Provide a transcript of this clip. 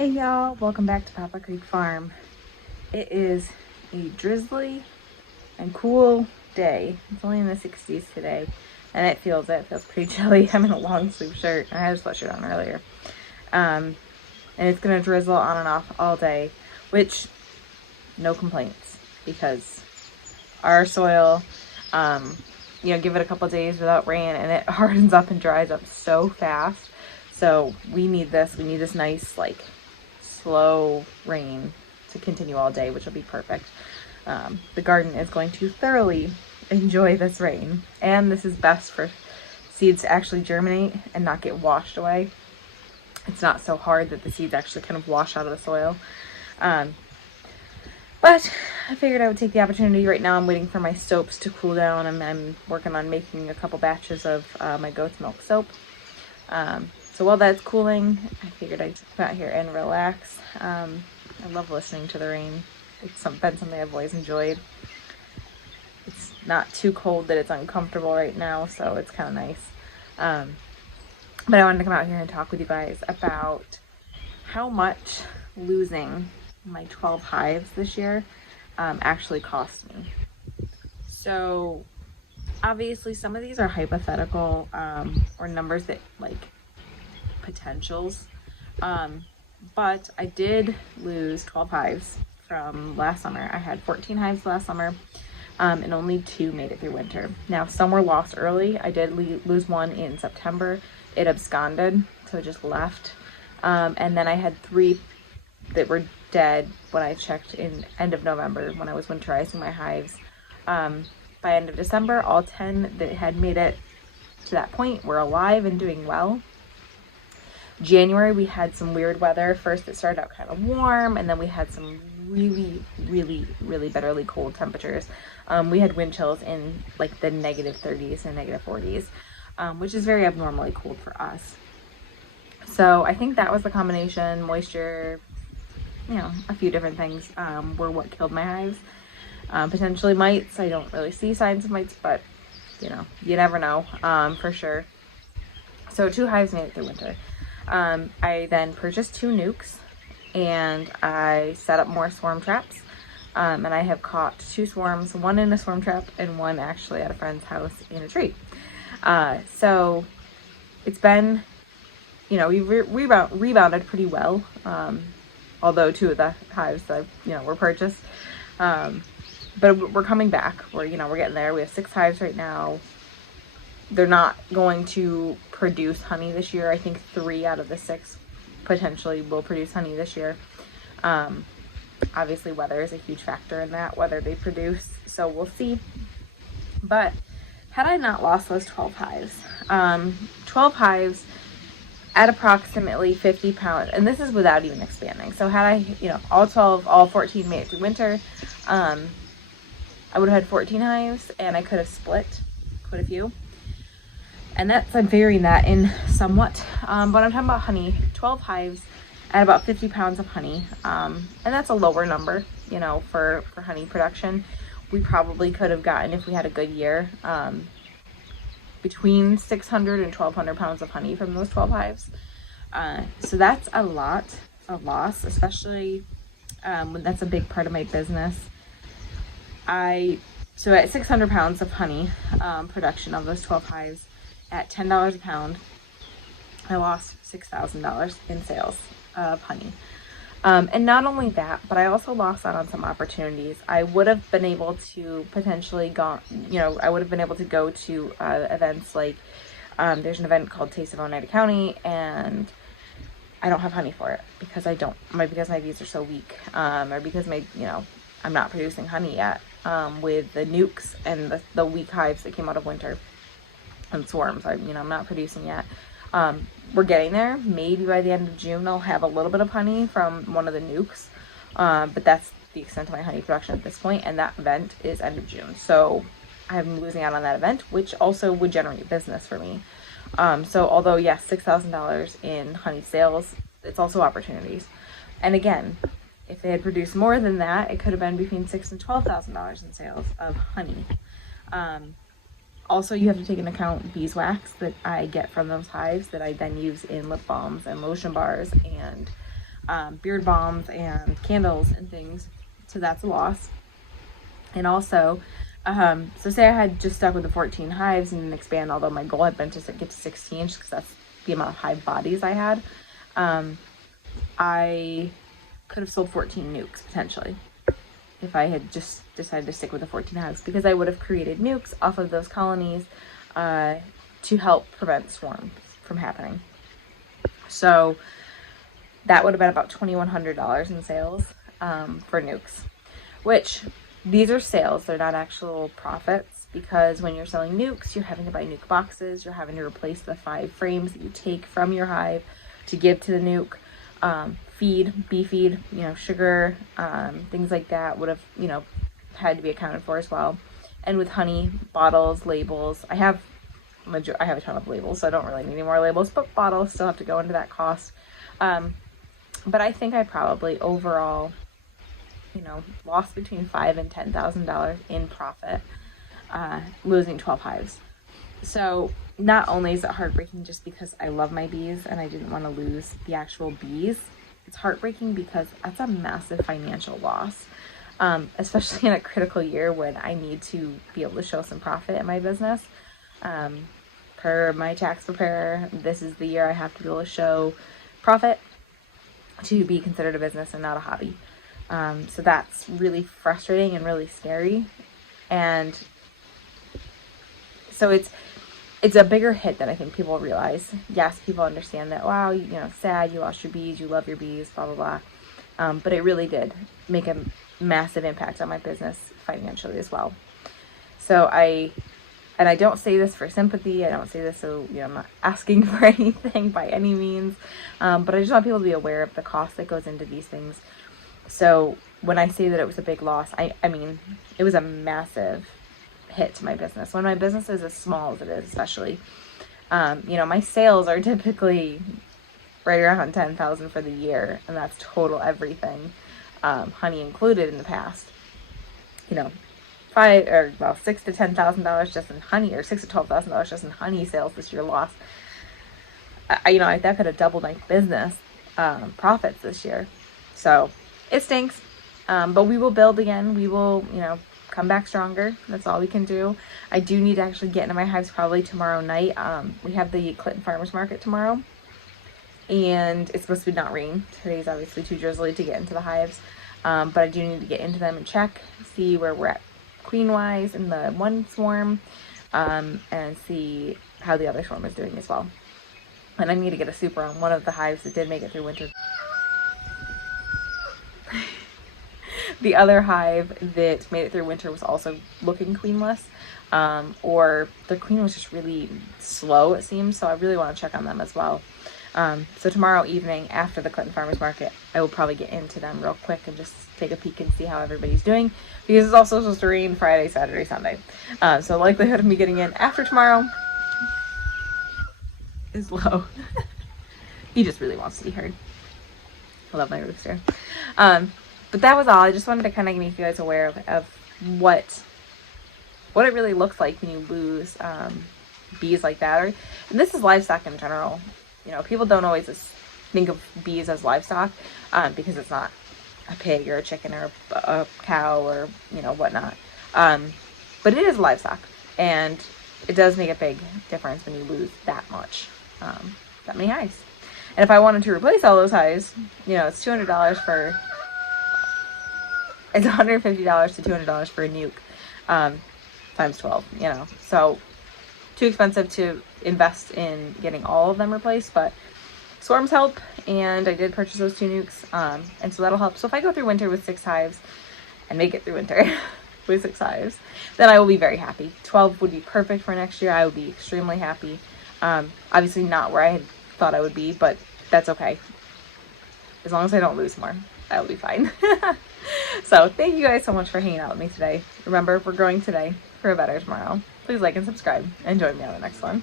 Hey y'all, welcome back to Papa Creek Farm. It is a drizzly and cool day. It's only in the 60s today, and it feels pretty chilly. I'm in a long sleeve shirt. I had a sweatshirt on earlier. And it's gonna drizzle on and off all day, which no complaints because our soil, give it a couple days without rain and it hardens up and dries up so fast. So we need this. We need this nice slow rain to continue all day, which will be perfect. The garden is going to thoroughly enjoy this rain, and this is best for seeds to actually germinate and not get washed away. It's not so hard that the seeds actually kind of wash out of the soil. But I figured I would take the opportunity. Right now I'm waiting for my soaps to cool down. I'm working on making a couple batches of my goat's milk soap. So while that's cooling, I figured I'd come out here and relax. I love listening to the rain. It's been something I've always enjoyed. It's not too cold that it's uncomfortable right now, so it's kind of nice. But I wanted to come out here and talk with you guys about how much losing my 12 hives this year actually cost me. So obviously some of these are hypothetical or numbers that potentials, but I did lose 12 hives from last summer. I had 14 hives last summer, and only 2 made it through winter. Now some were lost early. I did lose one in September. It absconded, so it just left, and then I had 3 that were dead when I checked in end of November when I was winterizing my hives. By end of December, all 10 that had made it to that point were alive and doing well. January, we had some weird weather. First, it started out kind of warm, and then we had some really bitterly cold temperatures. We had wind chills in the negative 30s and negative 40s, which is very abnormally cold for us. So I think that was the combination. Moisture, a few different things were what killed my hives. Potentially mites. I don't really see signs of mites, but you never know for sure. So 2 hives made it through winter. I then purchased 2 nukes, and I set up more swarm traps, and I have caught 2 swarms, one in a swarm trap and one actually at a friend's house in a tree. So it's been, we rebounded pretty well, although 2 of the hives that were purchased, but we're coming back. We're getting there. We have 6 hives right now. They're not going to produce honey this year. I think 3 out of the 6 potentially will produce honey this year. Obviously weather is a huge factor in that, whether they produce, so we'll see. But had I not lost those 12 hives, 12 hives at approximately 50 pounds, and this is without even expanding. So had I, all 14 made it through winter, I would have had 14 hives, and I could have split quite a few. And I'm varying that in somewhat, but I'm talking about honey. 12 hives at about 50 pounds of honey, and that's a lower number, for honey production. We probably could have gotten, if we had a good year, between 600 and 1,200 pounds of honey from those 12 hives. So that's a loss, especially when that's a big part of my business. So at 600 pounds of honey production of those 12 hives, at $10 a pound, I lost $6,000 in sales of honey. And not only that, but I also lost out on some opportunities. I would have been able to potentially go to events there's an event called Taste of Oneida County, and I don't have honey for it because because my bees are so weak, or because I'm not producing honey yet, with the nukes and the weak hives that came out of winter. And swarms, I'm not producing yet. We're getting there. Maybe by the end of June I'll have a little bit of honey from one of the nukes, but that's the extent of my honey production at this point, and that event is end of June, so I'm losing out on that event, which also would generate business for me. So although yes, $6,000 in honey sales, it's also opportunities. And again, if they had produced more than that, it could have been between $6,000 and $12,000 in sales of honey. Also, you have to take into account beeswax that I get from those hives that I then use in lip balms and lotion bars and beard balms and candles and things. So that's a loss. And also, so say I had just stuck with the 14 hives and expand, although my goal had been to get to 16 because that's the amount of hive bodies I had. I could have sold 14 nukes potentially if I had just decided to stick with the 14 hives, because I would have created nukes off of those colonies to help prevent swarms from happening. So that would have been about $2,100 in sales for nukes, which these are sales. They're not actual profits, because when you're selling nukes, you're having to buy nuke boxes. You're having to replace the 5 frames that you take from your hive to give to the nuke. Feed, bee feed, sugar, things like that would have, had to be accounted for as well. And with honey, bottles, labels, I have a ton of labels, so I don't really need any more labels, but bottles still have to go into that cost. But I think I probably overall, lost between $5,000 and $10,000 in profit, losing 12 hives. So not only is it heartbreaking just because I love my bees and I didn't want to lose the actual bees, it's heartbreaking because that's a massive financial loss, especially in a critical year when I need to be able to show some profit in my business. Per my tax preparer, this is the year I have to be able to show profit to be considered a business and not a hobby. So that's really frustrating and really scary. And so it's a bigger hit than I think people realize. Yes, people understand that, wow, sad, you lost your bees, you love your bees, blah, blah, blah. But it really did make a massive impact on my business financially as well. So I don't say this for sympathy. I don't say this so, I'm not asking for anything by any means. But I just want people to be aware of the cost that goes into these things. So when I say that it was a big loss, I mean, it was a massive hit to my business. When my business is as small as it is, especially, my sales are typically right around 10,000 for the year, and that's total everything, honey included in the past. $6,000 to $10,000 just in honey, or $6,000 to $12,000 just in honey sales this year lost. That could have doubled my business profits this year. So it stinks, but we will build again. We will, come back stronger. That's all we can do. I do need to actually get into my hives probably tomorrow night. We have the Clinton Farmers Market tomorrow, and it's supposed to be not rain. Today's obviously too drizzly to get into the hives, but I do need to get into them and check, see where we're at queen-wise in the one swarm, and see how the other swarm is doing as well. And I need to get a super on one of the hives that did make it through winter. The other hive that made it through winter was also looking queenless, or the queen was just really slow, it seems, so I really want to check on them as well. So tomorrow evening after the Clinton Farmers Market, I will probably get into them real quick and just take a peek and see how everybody's doing, because it's also supposed to rain Friday, Saturday, Sunday. So the likelihood of me getting in after tomorrow is low. He just really wants to be heard. I love my rooster. But that was all. I just wanted to kind of make you guys aware of what it really looks like when you lose bees like that. And this is livestock in general. People don't always think of bees as livestock because it's not a pig or a chicken or a cow or whatnot. But it is livestock, and it does make a big difference when you lose that much, that many hives. And if I wanted to replace all those hives, it's $200 for. It's $150 to $200 for a nuke, times 12, so too expensive to invest in getting all of them replaced, but swarms help, and I did purchase those 2 nukes, and so that'll help. So if I go through winter with 6 hives and make it through winter with 6 hives, then I will be very happy. 12 would be perfect for next year. I would be extremely happy. Obviously not where I had thought I would be, but that's okay. As long as I don't lose more, that'll be fine. So thank you guys so much for hanging out with me today. Remember, we're growing today for a better tomorrow. Please like and subscribe and join me on the next one.